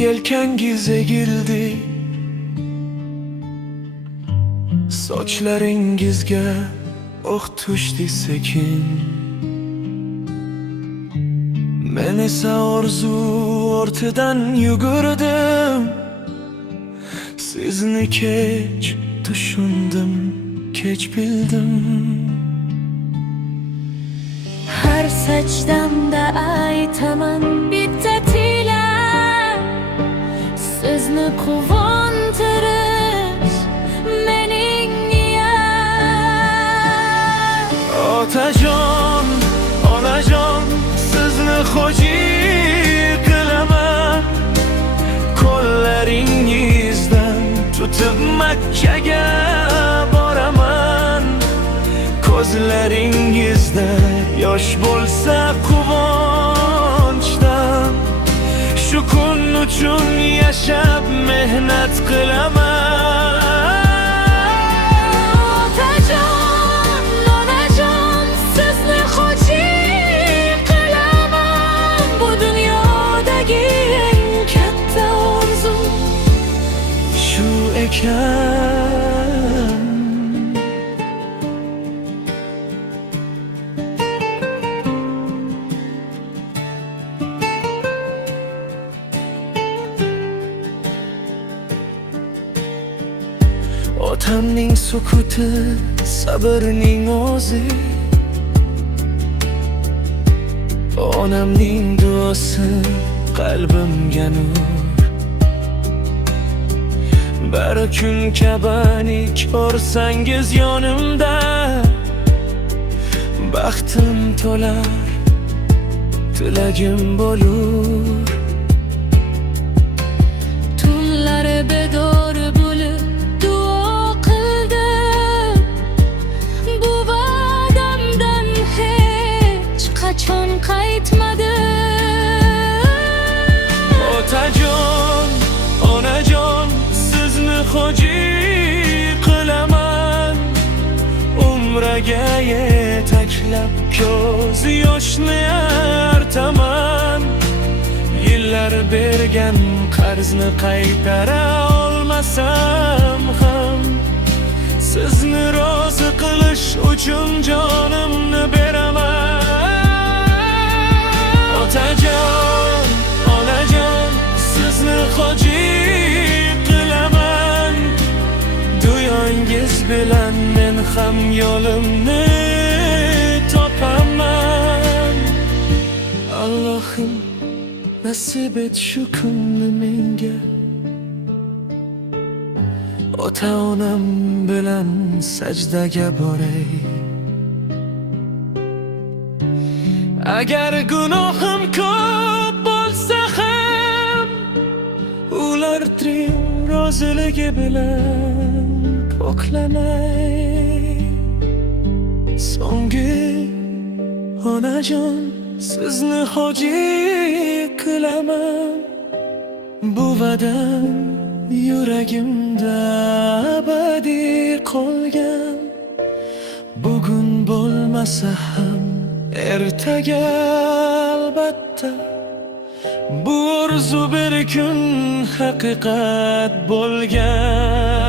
yelkangiz egildi, sochlaringizga o'q tushdi sekin. Men esa orzu ortidan yugurdim, sizni kech tushundim, kech bildim. Har sajdamda aytaman bitta tilak, sizni quvontirish mening niyat. Otajon, onajon, sizni xo'jlik qilaman, qo'llaringizdan tutib Makkaga boraman. Ko'zlaringizda yosh bo'lsa quvonchdan, shu kun uchun yashab mehnat qilaman. Otajon, onajon, sizni xo'jlik qilaman. Bu dunyodagi eng katta orzu Shu ekan. Otamning sukuti sabrning o'zi, onamning duosi qalbimga nur. Bir kun kabani ko'rsangiz yonimda, baxtim to'lar, tilagim bo'lur. tunlari bedor bo'lib duo qildim, bu va'damdan hech qachon qaytmadim. Otajon, onajon, sizni xo'jlik qilaman, umraga yetaklab ko'z yoshni artaman. Yillar bergan qarzni qaytara olmasam ham, sizni rozi qilish uchun jonimni beraman. Otajon, onajon, sizni xo'jlik qilaman, duoyingiz bilan men ham yo'limni topaman. Allohim nasib et shu kunni menga, ota-onam bilan sajdaga boray. Agar gunohim ko'p bo'lsa ham, ular tirim roziligi bilan poklanay. So'nggi onajon, sizni xo'jlik qilaman, bu va'dam yuragimda abadiy qolgan. Bugun bo'lmasa ham ertaga albatta, bu orzu bir kun haqiqat bo'lgan.